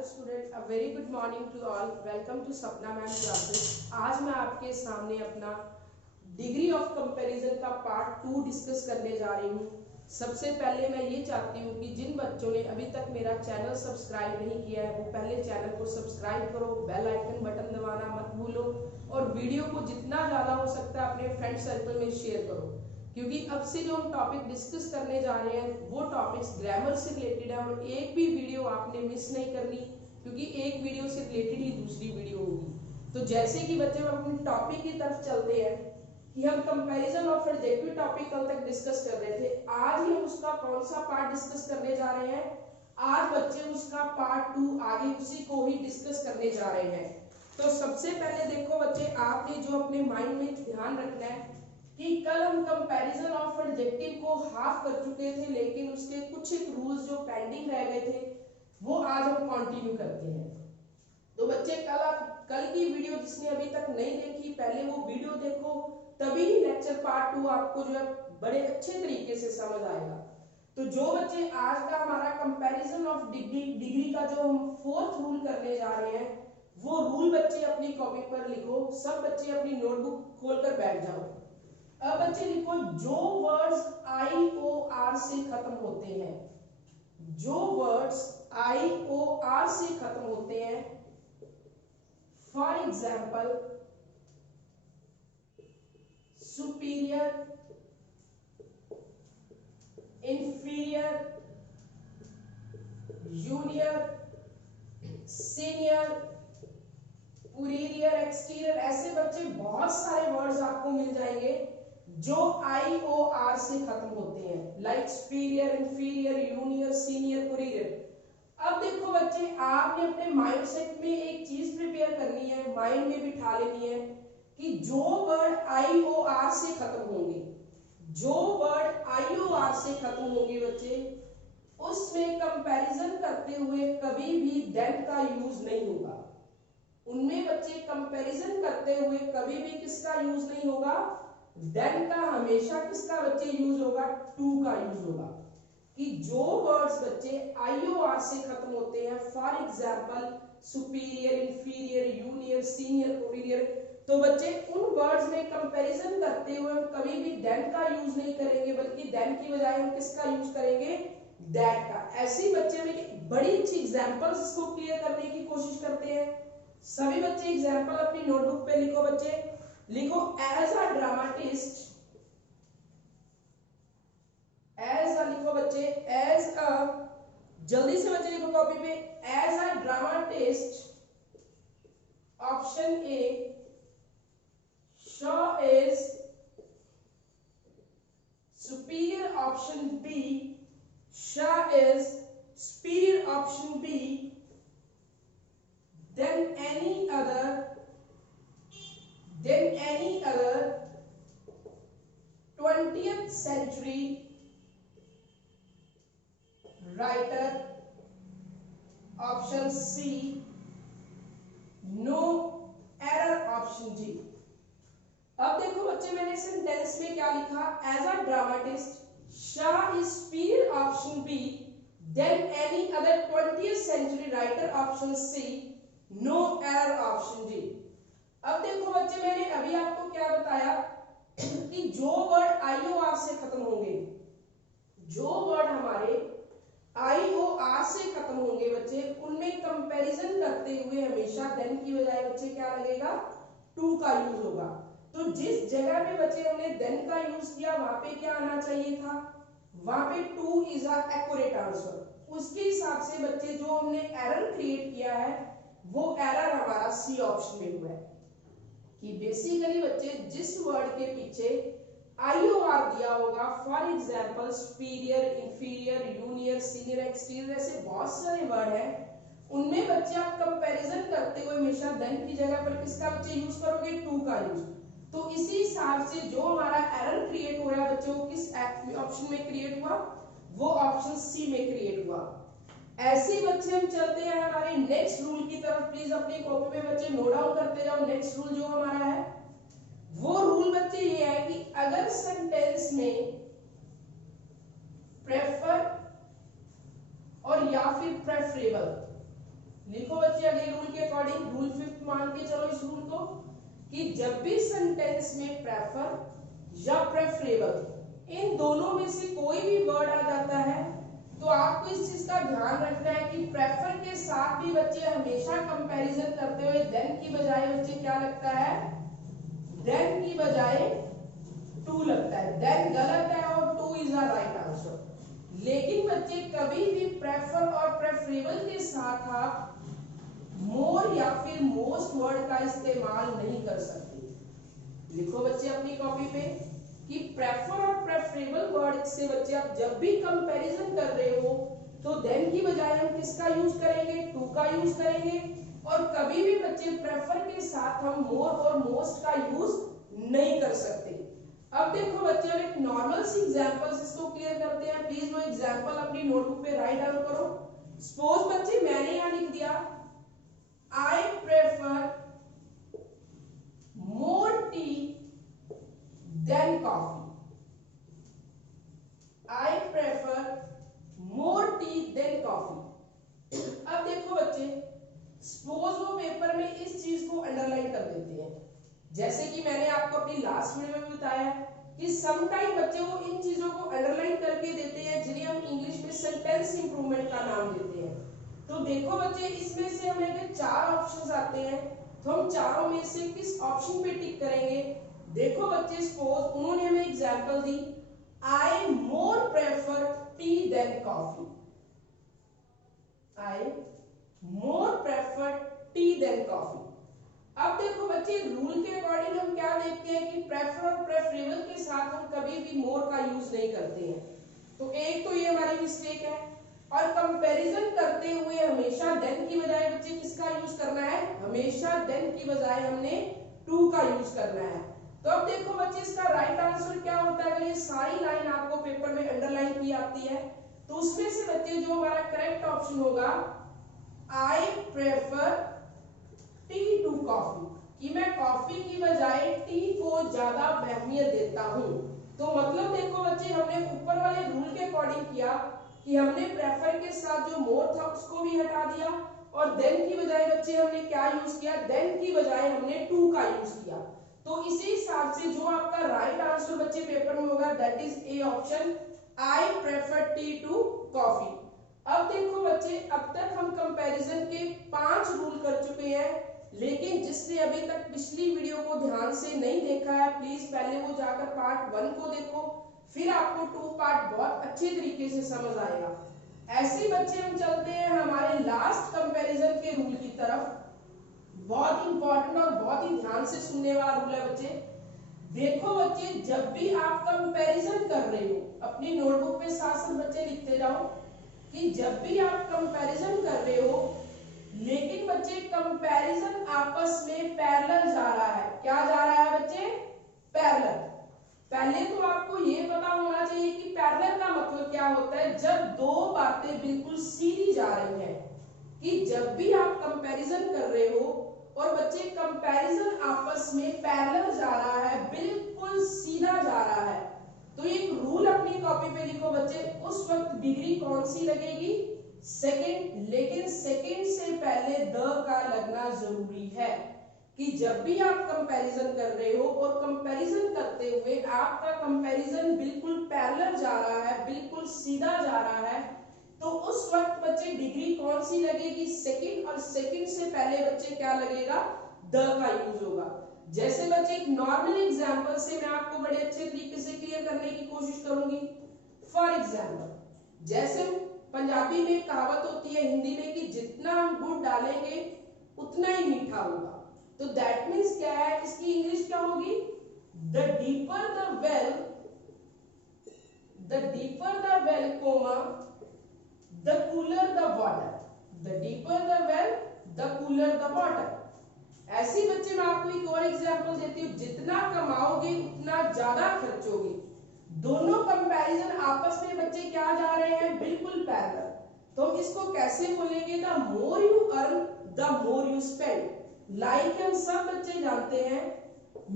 Hello student, a very good morning to all. Welcome to Sapna ma'am classes. आज मैं आपके सामने अपना डिग्री ऑफ कंपैरिजन का पार्ट 2 डिस्कस करने जा रही हूँ। सबसे पहले मैं ये चाहती हूँ कि जिन बच्चों ने अभी तक मेरा चैनल सब्सक्राइब नहीं किया है वो पहले चैनल को सब्सक्राइब करो, बेल आइकन बटन दबाना मत भूलो और वीडियो को जितना ज़्यादा हो सकता है अपने फ्रेंड सर्कल में शेयर करो, क्योंकि अब से जो हम टॉपिक डिस्कस करने जा रहे हैं वो टॉपिक्स ग्रामर से रिलेटेड है और एक भी वीडियो आपने मिस नहीं करनी, क्योंकि एक वीडियो से रिलेटेड ही दूसरी वीडियो होगी। तो जैसे कि बच्चे हम अपने टॉपिक की तरफ चलते हैं कि हम कंपैरिजन ऑफ एडजेक्टिव टॉपिक कल तक डिस्कस कर रहे थे। आज ही हम उसका कौन सा पार्ट डिस्कस करने जा रहे हैं? आज बच्चे उसका पार्ट 2 आगे उसी को ही डिस्कस करने जा रहे हैं। तो सबसे पहले देखो बच्चे, आपने जो अपने माइंड में ध्यान रखना है कि कल हम कंपैरिजन ऑफ एडजेक्टिव को हाफ कर चुके थे, लेकिन उसके कुछ एक रूल्स जो पेंडिंग रह गए थे वो आज हम कंटिन्यू करते हैं। तो बच्चे कल की वीडियो जिसने अभी तक नहीं देखी पहले वो वीडियो देखो, तभी लेक्चर पार्ट 2 आपको जो है बड़े अच्छे तरीके से समझ आएगा। तो जो बच्चे आज का हमारा कंपैरिजन ऑफ डिग्री का जो हम 4th रूल करने जा रहे हैं वो रूल बच्चे अपनी कॉपी पर लिखो। सब बच्चे अपनी नोटबुक खोलकर बैठ जाओ। अब बच्चे लिखो, जो वर्ड्स आई ओ आर से खत्म होते हैं, जो वर्ड्स आई ओ आर से खत्म होते हैं, for example superior, inferior, junior, senior, superior, exterior, ऐसे बच्चे बहुत सारे वर्ड्स आपको मिल जाएंगे जो आई ओ आर से खत्म होते हैं, like superior, inferior, junior, senior, superior. अब देखो बच्चे, आपने अपने माइंडसेट में एक चीज प्रिपेयर करनी है, माइंड में बिठा लेनी है कि जो वर्ड आई ओ आर से खत्म होंगे, जो वर्ड आई ओ आर से खत्म होंगे बच्चे, उसमें कंपैरिजन करते हुए कभी भी देन का यूज नहीं होगा। उनमें बच्चे कंपैरिजन करते हुए कभी भी किसका यूज नहीं होगा? देन का। हमेशा किसका बच्चे यूज होगा? टू का यूज होगा। कि जो वर्ड्स बच्चे आईओआर से खत्म होते हैं, for example superior, inferior, junior, senior, superior, तो बच्चे उन वर्ड्स में कंपैरिजन करते हुए हम कभी भी देन का यूज नहीं करेंगे, बल्कि देन की बजाय हम किसका यूज करेंगे? दैट का। ऐसे बच्चे में बड़ी अच्छी एग्जांपल्स इसको क्लियर करने की कोशिश करते हैं। सभी बच्चे एग्जांपल अपनी नोटबुक पे लिखो। बच्चे लिखो, as a dramatist, as a लिखो बच्चे, एज अ, जल्दी से बच्चे लिखो कॉपी पे, as a dramatist, option A, Shaw is superior, option B, Shaw is superior, option B, then any other 20th century writer, option C, no error, option D। अब देखो बच्चे, मैंने सेंटेंस में क्या लिखा? As a dramatist, Shaw is superior, option B, then any other 20th century writer, option C, no error, option D. अब देखो बच्चे, मैंने अभी आपको क्या बताया कि जो वर्ड आईओआर से खत्म होंगे, जो वर्ड हमारे आईओआर से खत्म होंगे बच्चे, उनमें कंपैरिजन करते हुए हमेशा देन की बजाय बच्चे क्या लगेगा? टू का यूज होगा। तो जिस जगह पे बच्चे हमने देन का यूज किया वहां पे क्या आना चाहिए था? वहां पे two is a accurate answer. उसके हिसाब से बच्चे जो हमने एरर क्रिएट किया है वो एरर हमारा सी ऑप्शन में हुआ है कि बेसिकली बच्चे जिस वर्ड के पीछे आईओआर दिया होगा, for example superior, inferior, junior, senior, exterior, ऐसे बहुत सारे वर्ड हैं, उनमें बच्चे आप कंपैरिजन करते हुए हमेशा देन की जगह पर किसका बच्चे यूज करोगे? टू का यूज। तो इसी हिसाब से जो हमारा एरर क्रिएट हो रहा है बच्चों, किस ऑप्शन में क्रिएट हुआ? वो ऑप्शन सी में क्रिएट हुआ। ऐसे बच्चे हम चलते हैं हमारे नेक्स्ट रूल की तरफ। प्लीज अपनी कॉपी में बच्चे नोट डाउन करते जाओ। नेक्स्ट रूल जो हमारा है वो रूल बच्चे ये है कि अगर सेंटेंस में प्रेफर और या फिर प्रेफरेबल लिखो बच्चे अगले रूल के अकॉर्डिंग, रूल 5 मान के चलो इस रूल को, कि जब भी सेंटेंस में प्रेफर या प्रेफरेबल इन दोनों में से कोई भी वर्ड आ जाता है तो आपको इस चीज का ध्यान रखना है कि प्रेफर के साथ भी बच्चे हमेशा कंपैरिजन करते हुए देन की बजाय बच्चे क्या लगता है, देन की बजाय टू लगता है। देन गलत है और two is the right answer. लेकिन बच्चे कभी भी प्रेफर और प्रेफरेबल के साथ आप मोर या फिर मोस्ट वर्ड का इस्तेमाल नहीं कर सकते। लिखो बच्चे अपनी कॉपी पे कि प्रेफर और प्रेफरेबल वर्ड से बच्चे आप जब भी कंपैरिजन कर रहे हो तो देन की बजाय हम किसका यूज करेंगे, टू का यूज करेंगे। और कभी भी बच्चे प्रेफर के साथ हम मोर और मोस्ट का यूज नहीं कर सकते। अब देखो बच्चे हम एक नॉर्मल सी एग्जांपल से इसको क्लियर करते हैं। प्लीज वो एग्जांपल अपनी नोटबुक पे राइट डाउन करो। सपोज बच्चे मैंने यहां लिख दिया I prefer more tea than coffee. I prefer more tea than coffee. अब देखो बच्चे सपोज वो पेपर में इस चीज को अंडरलाइन कर देते हैं, जैसे कि मैंने आपको अपनी लास्ट वीडियो में बताया कि सम टाइम बच्चे वो इन चीजों को अंडरलाइन करके देते हैं जिन्हें हम इंग्लिश में सेंटेंस इंप्रूवमेंट का नाम देते हैं। तो देखो बच्चे इसमें से हमें अगर 4 ऑप्शंस आते हैं तो हम चारों में से किस ऑप्शन पे टिक करेंगे। देखो बच्चे सपोज उन्होंने हमें एग्जांपल दी आई मोर प्रेफर टी देन कॉफी। आई मोर प्रेफर टी देन कॉफी। अब देखो बच्चे रूल के अकॉर्डिंग हम क्या देखते हैं कि प्रेफर और प्रेफरेबल के साथ हम कभी भी मोर का यूज नहीं करते हैं। तो एक तो ये हमारी मिस्टेक है। और कंपैरिजन करते हुए हमेशा देन की बजाय बच्चे किसका यूज करना है, हमेशा देन की बजाय हमने टू का यूज करना है। तो अब देखो बच्चे इसका राइट आंसर क्या होता है। अगर ये सारी लाइन आपको पेपर में अंडरलाइन की आती है तो उसमें से बच्चे जो हमारा करेक्ट ऑप्शन होगा I prefer tea to coffee, कि मैं कॉफी की बजाय टी को ज्यादा अहमियत देता हूं। तो मतलब देखो बच्चे हमने ऊपर वाले रूल के अकॉर्डिंग किया कि हमने प्रेफर के साथ जो मोर था उसको भी हटा दिया और देन की बजाय बच्चे हमने क्या यूज किया, देन की बजाय हमने टू का यूज किया। तो इसी हिसाब से जो आपका राइट आंसर बच्चे पेपर में होगा that is a option, I prefer tea to coffee. अब देखो बच्चे अब तक हम कंपैरिजन के 5 रूल कर चुके हैं, लेकिन जिसने अभी तक पिछली वीडियो को ध्यान से नहीं देखा है प्लीज पहले वो जाकर पार्ट 1 को देखो, फिर आपको 2 पार्ट बहुत अच्छे तरीके से समझ आएगा। ऐसे बच्चे हम चलते हैं हमारे लास्ट कंपैरिजन के रूल की तरफ। बहुत इंपॉर्टेंट और बहुत ही ध्यान से सुनने वाला रूल है बच्चे। देखो बच्चे जब भी आप कंपैरिजन कर रहे हो अपनी नोटबुक पे साथ साथ बच्चे लिखते जाओ कि जब भी आप कंपैरिजन कर रहे हो लेकिन बच्चे कंपैरिजन आपस में पैरेलल जा रहा है। क्या जा रहा है बच्चे, पैरेलल। पहले तो आपको ये पता होना चाहिए कि पैरेलल का मतलब क्या होता है। जब दो बातें बिल्कुल सीधी जा रही हैं, कि जब भी आप कंपैरिजन कर रहे हो और बच्चे कंपैरिजन आपस में पैरेलल जा रहा है, बिल्कुल सीधा जा रहा है, तो एक रूल अपनी कॉपी पे लिखो बच्चे। उस वक्त डिग्री कौन सी लगेगी, सेकंड। लेकिन सेकंड से पहले द का लगना जरूरी है कि जब भी आप कंपैरिजन कर रहे हो और कंपैरिजन करते हुए आपका कंपैरिजन बिल्कुल पैरेलल जा रहा है, बिल्कुल सीधा जा रहा है, तो उस वक्त बच्चे डिग्री कौन सी लगेगी, सेकंड। और सेकंड से पहले बच्चे क्या लगेगा, द का यूज होगा। जैसे बच्चे एक नॉर्मल एग्जांपल से मैं आपको बड़े अच्छे तरीके से क्लियर करने की कोशिश करूंगी। फॉर एग्जांपल जैसे पंजाबी में कहावत होती है, हिंदी में, कि जितना हम गुड़ डालेंगे उतना ही मीठा होगा। तो दैट मीन्स क्या है, इसकी इंग्लिश क्या होगी, the deeper the well comma the cooler the water. The deeper the well the cooler the water. ऐसी बच्चे मैं आपको एक और एग्जांपल देती हूँ, जितना कमाओगे उतना ज्यादा खर्चोगे। दोनों कंपैरिजन आपस में बच्चे क्या जा रहे हैं, बिल्कुल पैरेलल। तो इसको कैसे बोलेंगे, the more you earn the more you spend. Like हम सब बच्चे जानते हैं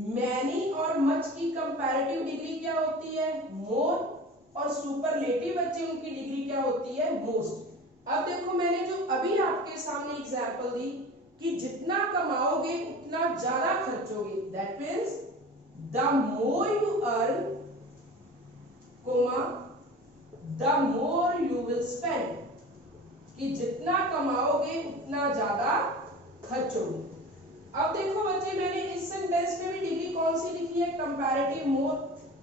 मैनी और मच की कंपैरेटिव डिग्री क्या होती है, मोर, और सुपरलेटिव बच्चे उनकी डिग्री क्या होती है, मोस्ट। अब देखो मैंने जो अभी आपके सामने एग्जांपल दी कि जितना कमाओगे उतना ज्यादा खर्चोगे, that means the more you earn comma the more you will spend, कि जितना कमाओगे उतना ज्यादा खर्चोगे। अब देखो बच्चे मैंने इस सेंटेंस में भी डिग्री कौन सी लिखी है, कंपैरेटिव मोर,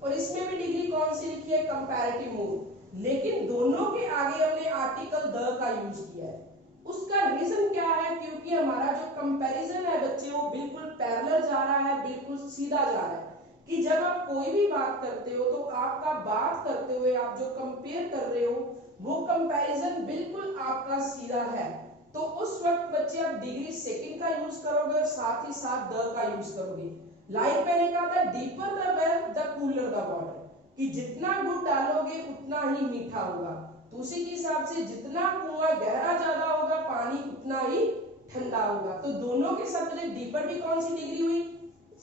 और इसमें भी डिग्री कौन सी लिखी है, कंपैरेटिव मोर, लेकिन दोनों के आगे हमने आर्टिकल द का यूज किया है। उसका रीजन क्या है, क्योंकि हमारा जो कंपैरिजन है बच्चे वो बिल्कुल पैरेलल जा रहा है, बिल्कुल सीधा जा रहा है, कि जब आप कोई भी बात करते हो तो आपका बात करते हुए आप जो कंपेयर कर रहे हो वो कंपैरिजन बिल्कुल आपका सीधा है। तो उस वक्त बच्चे आप डिग्री सेकंड का यूज करोगे और साथ ही साथ द का यूज करोगे। लाइक मैंने कहा था deeper the well the cooler the water, कि जितना गुड़ डालोगे उतना ही मीठा होगा। तो उसी के हिसाब से जितना कुआं गहरा ज्यादा होगा पानी उतना ही ठंडा होगा। तो दोनों के साथ मुझे डीपर भी कौन सी डिग्री हुई,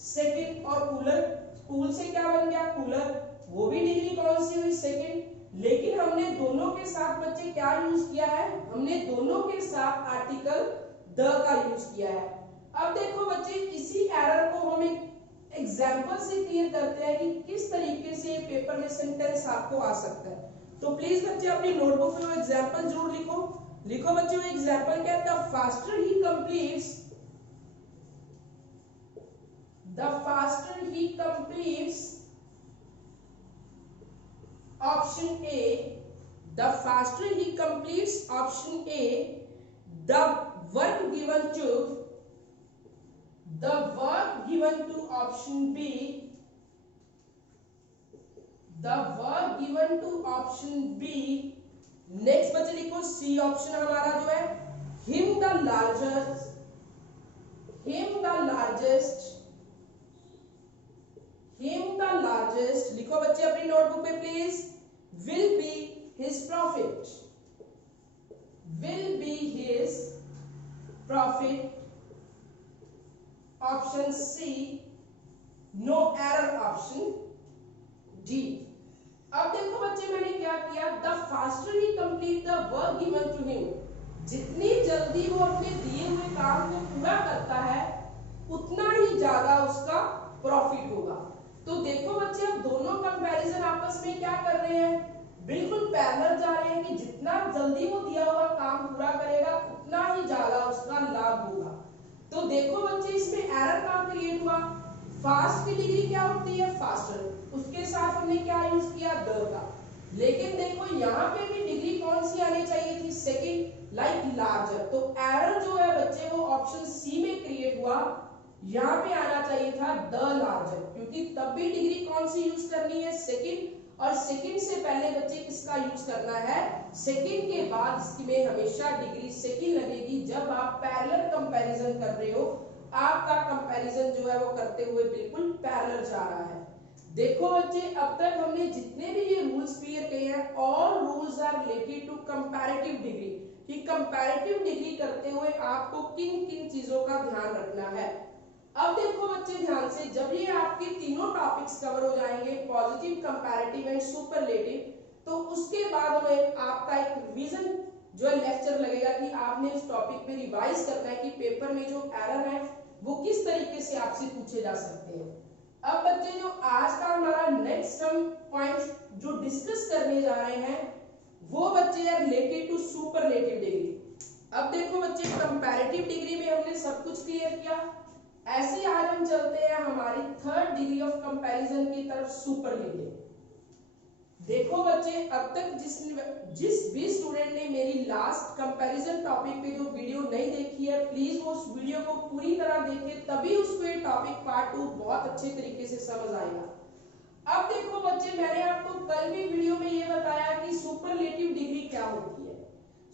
सेकंड, और कूलर, कूल से क्या बन गया कूलर, वो भी डिग्री कौन सी हुई, सेकंड। लेकिन हमने दोनों के साथ बच्चे क्या यूज किया है, हमने दोनों के साथ आर्टिकल द का यूज किया है। अब देखो बच्चे इसी एरर को हम एक एग्जाम्पल से क्लियर करते हैं कि किस तरीके से पेपर में सेंटेंस आपको आ सकता है। तो प्लीज बच्चे अपनी नोटबुक में वो एग्जाम्पल जरूर लिखो। लिखो बच्चे वो एग्जाम्पल क्या है, the faster he completes, the faster he completes option A, the faster he completes option A, the work given to option B, the work given to option B। Next बच्चे लिखो C option हमारा जो है him the largest, लिखो बच्चे अपनी notebook पे please, will be his profit, option C, no error option D. अब देखो बच्चे मैंने क्या किया, the faster he complete the work given to him, जितनी जल्दी वो अपने दिए हुए काम को पूरा करता है उतना ही ज्यादा उसका प्रॉफिट होगा। तो देखो बच्चे अब दोनों कंपैरिजन आपस में क्या कर रहे हैं, बिल्कुल पैरेलल जा रहे हैं, कि जितना जल्दी वो दिया हुआ काम पूरा करेगा उतना ही ज्यादा उसका लाभ होगा। तो देखो बच्चे इसमें एरर कहां क्रिएट हुआ, फास्ट की डिग्री क्या होती है, फास्टर, उसके साथ हमने क्या यूज किया, द का। लेकिन देखो यहाँ पे भी डिग्री कौन सी आनी चाहिए थी, सेकंड, लाइक लार्जर। तो एरर जो है बच्चे वो ऑप्शन सी में क्रिएट हुआ, यहाँ पे आना चाहिए था द लार्जर, क्योंकि तब भी डिग्री कौन सी यूज करनी है, सेकंड, और सेकंड से पहले बच्चे किसका यूज करना है, सेकंड के बाद इसमें हमेशा डिग्री सेकंड लगेगी जब आप पैरेलल कंपैरिजन कर रहे हो। आपका कंपैरिजन जो है वो करते हुए बिल्कुल पैरेलल जा रहा है। देखो बच्चे अब तक हमने जितने भी ये रूल्स क्लियर किए हैं, all rules are related to comparative degree, कि कंपैरेटिव डिग्री करते हुए आपको किन किन चीजों का ध्यान रखना है। अब देखो बच्चे ध्यान से, जब ये आपके तीनों टॉपिक्स कवर हो जाएंगे, पॉजिटिव, कंपैरेटिव एंड सुपरलेटिव, तो उसके बाद में आपका एक रिवीजन जो है लेक्चर लगेगा कि आपने इस टॉपिक पे रिवाइज करना है कि पेपर में जो एरर है वो किस तरीके से आपसे पूछे जा सकते हैं। अब बच्चे जो आज का हमारा नेक्स्ट हम पॉइंट जो डिस्कस करने जा रहे हैं वो बच्चे है रिलेटेड टू सुपरलेटिव डिग्री। अब देखो बच्चे कंपैरेटिव डिग्री में हमने सब कुछ क्लियर किया, ऐसे आज हम चलते हैं हमारी थर्ड डिग्री ऑफ कंपैरिजन की तरफ, सुपरलेटिव। देखो बच्चे अब तक जिस भी स्टूडेंट ने मेरी लास्ट कंपैरिजन टॉपिक पे जो वीडियो नहीं देखी है, प्लीज वो उस वीडियो को पूरी तरह देखे, तभी उसको ये टॉपिक पार्ट 2 बहुत अच्छे तरीके से समझ आएगा। अब देखो बच्चे मैंने आपको कल भी वीडियो में ये बताया कि सुपरलेटिव डिग्री क्या होती है।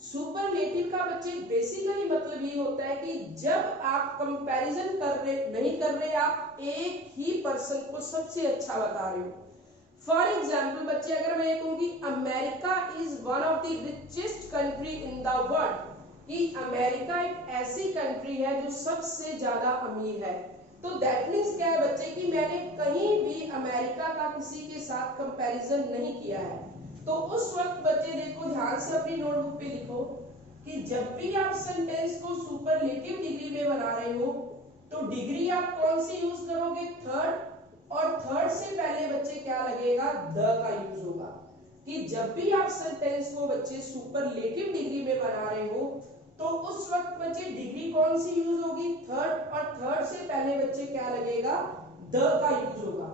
सुपरलेटिव का बच्चे बेसिकली मतलब ये होता है कि जब आप कंपैरिजन नहीं कर रहे, आप एक ही पर्सन को सबसे अच्छा बता रहे हो। फॉर एग्जाम्पल बच्चे अगर मैं ये कहूंगी America is one of the richest country in the world, कि अमेरिका एक ऐसी कंट्री है जो सबसे ज्यादा अमीर है, तो दैट मीन्स क्या है बच्चे कि मैंने कहीं भी अमेरिका का किसी के साथ कंपैरिजन नहीं किया है। तो उस वक्त बच्चे देखो ध्यान से अपनी नोटबुक पे लिखो, जब भी आप सेंटेंस को सुपरलेटिव डिग्री में बना रहे हो तो डिग्री आप कौन सी यूज करोगे, थर्ड, और थर्ड से पहले बच्चे क्या लगेगा, द का यूज होगा। कि जब भी आप सेंटेंस को बच्चे सुपरलेटिव डिग्री में बना रहे हो तो उस वक्त बच्चे डिग्री कौन सी यूज होगी, थर्ड, और थर्ड से पहले बच्चे क्या लगेगा, द का यूज होगा।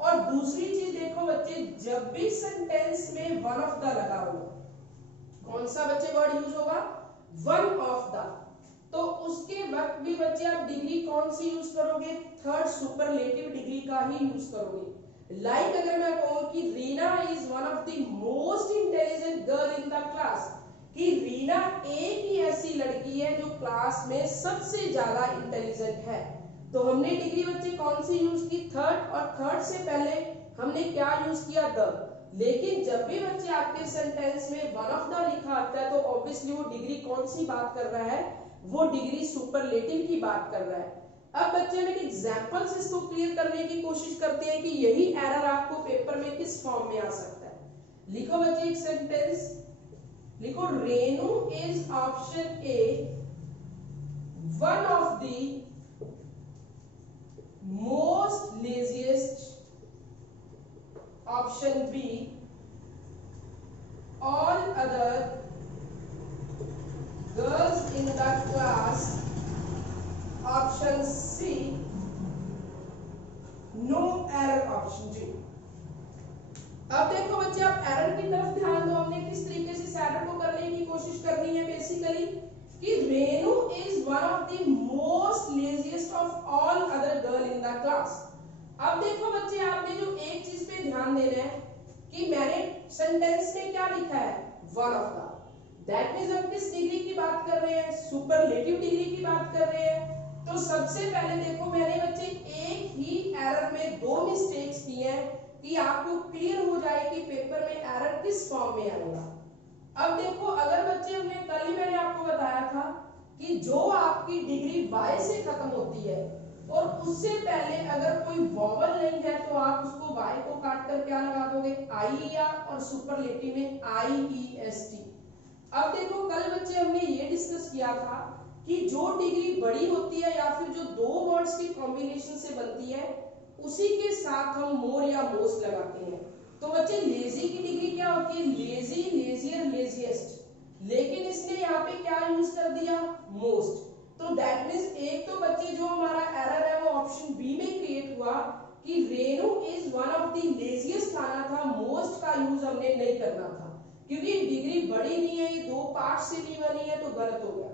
और दूसरी चीज देखो बच्चे, जब भी सेंटेंस में वन ऑफ द लगा होगा, कौन सा बच्चे वर्ड यूज होगा, वन ऑफ द, तो उसके वक्त भी बच्चे आप डिग्री कौन सी यूज करोगे, थर्ड सुपरलेटिव डिग्री का ही यूज करोगे। लाइक अगर मैं कहूं कि Reena is one of the most intelligent girl in the class, कि रीना एक ही ऐसी लड़की है जो क्लास में सबसे ज्यादा इंटेलिजेंट है, तो हमने डिग्री बच्चे कौन सी यूज की, थर्ड, और थर्ड से पहले हमने क्या यूज किया, द। लेकिन जब भी बच्चे आपके सेंटेंस में वन ऑफ द लिखा आता है तो ऑब्वियसली वो डिग्री कौन सी बात कर रहा है, वो डिग्री सुपरलेटिव की बात कर रहा है। अब बच्चे हम एक एग्जांपल से इसको क्लियर करने की कोशिश करते हैं कि यही एरर आपको पेपर में किस फॉर्म में आ सकता है। लिखो बच्चे एक सेंटेंस, लिखो Renu is option A one of the most laziest, option B all other girls in the class, option C no error, option D. अब देखो बच्चे आप एरर की तरफ ध्यान दो, हमने किस तरीके से इस एरर को करने की कोशिश करनी है बेसिकली, कि Renu is one of the most laziest of all other girl in the class. अब देखो बच्चे आपने जो एक चीज पे ध्यान देना है कि मैंने सेंटेंस में क्या लिखा है, one of the, that means हम किस डिग्री की बात कर रहे हैं, सुपरलेटिव डिग्री की बात कर रहे हैं। तो सबसे पहले देखो मैंने बच्चे एक ही एरर में दो मिस्टेक्स की हैं कि आपको क्लियर हो जाए कि पेपर में एरर किस फॉर्म में आएगा। अब देखो अगर बच्चे हमने कल ही मैंने आपको बताया था कि जो आपकी डिग्री वाई से खत्म होती है और उससे पहले अगर कोई वॉवल नहीं है तो आप उसको वाई को काट कर क्या लगा दोगे, आई या, और सुपरलेटिव में IEST। अब देखो कल बच्चे हमने ये डिस्कस किया था कि जो डिग्री बड़ी होती है या फिर जो दो वर्ड्स की कॉम्बिनेशन से बनती है उसी के साथ हम मोर या मोस्ट लगाते हैं। तो बच्चे लेजी की डिग्री क्या होती है, लेजी, लेजियर, लेजिएस्ट, लेकिन इसने यहाँ पे क्या यूज कर दिया, मोस्ट। तो दैट मींस एक तो बच्चे जो हमारा एरर है वो ऑप्शन बी में क्रिएट हुआ कि Renu is one of the laziest आना था, मोस्ट का यूज हमने नहीं करना था, क्योंकि डिग्री बड़ी नहीं है, ये दो पार्ट से नहीं बनी है, तो गलत हो गया।